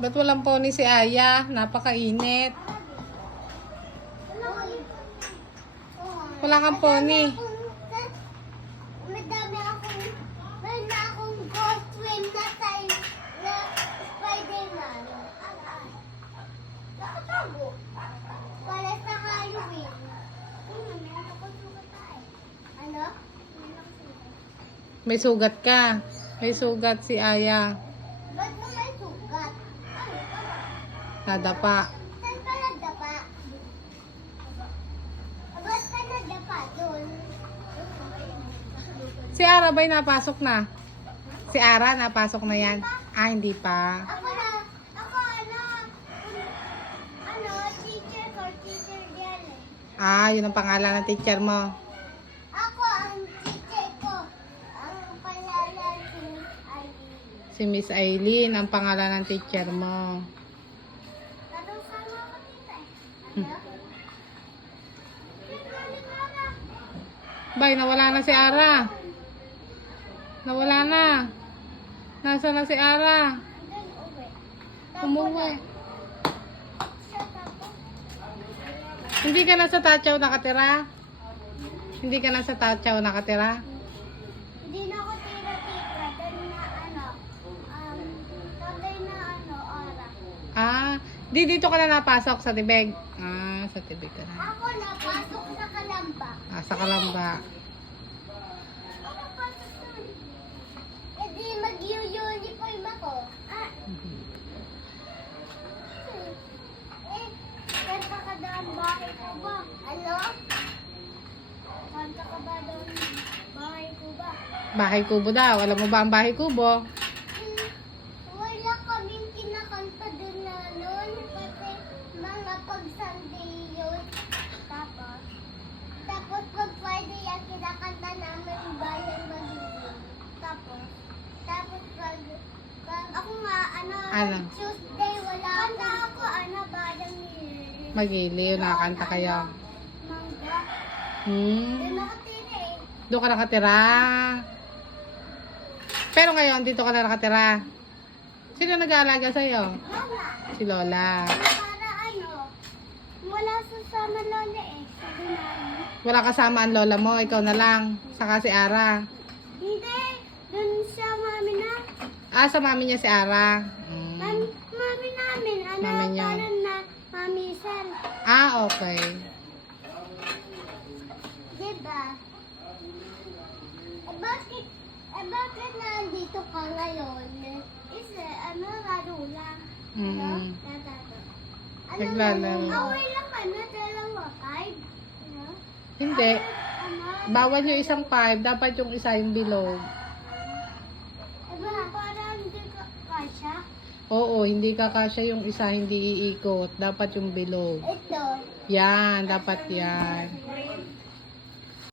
Ba't walang pony si Aya? Napakainit. Wala kang pony. Madami akong, meron na akong ghost swim na Spider-Man. Nakatago. Para sa Halloween. Meron akong sugat tayo. Ano? Meron akong sugat. May sugat ka. May sugat si Aya. Ba't mo may sugat? Nadapa. Saan ka nagdapa? Ba't ka nagdapa doon? Si Ara ba'y napasok na? Si Ara, napasok na yan? Ah, hindi pa. Ako teacher ko, teacher Diane. Ah, yun ang pangalan ng teacher mo. Ako ang teacher ko. Ang pangalan si Aileen. Si Miss Aileen, ang pangalan ng teacher mo. Tatong sama ako dito eh. Ano? Bay, nawala na si Ara. Nawala na. Nasaan na si Ara? Umuwi. Hindi ka na sa Tachaw nakatira? Hindi ka na sa Tachaw nakatira? Hindi na ako tira-tira. Doon na tatay na ora. Ah, dito ka na napasok sa Tibig. Ah, sa Tibig ka na. Ako napasok sa Kalamba. Ah, sa Kalamba. Ako pasok doon. E di mag-uniform ako. Kanta ka daw ang bahay ko ba? Ano? Kanta ka ba daw ang bahay ko ba? Bahay kubo daw. Alam mo ba ang bahay kubo? Wala kaming kinakanta doon na noon kasi mga pag-Sunday yun. Tapos pag Friday ang kinakanta namin bayan magiging. Tapos pag ako nga, Ano? Tuesday wala kanta ako, bayan ni Magiliw, nakakanta kayo. Mangga. Hmm. Doon ako tira eh. Doon ka nakatira. Pero ngayon, dito ka na nakatira. Sino nag-aalaga sa'yo? Mama, Si Lola. para wala sasama lola eh. Sabi namin. Wala kasama ang lola mo, ikaw na lang. Saka si Ara. Hindi, dun sa mami na. Ah, sa mami niya si Ara. Mami namin, Mami niyo. parang na mami San. Ah, okay. Diba? Bakit nandito ka ngayon? Laro lang. Tatato. Naglalaro. Away lang ka na, dalawa, 5. Hindi. Bawal yung isang 5. Dapat yung isa yung bilog. Parang hindi ka kasya. Oo, hindi kakasya yung isa, hindi iikot. Dapat yung bilog. Ito. Yan, dapat yan.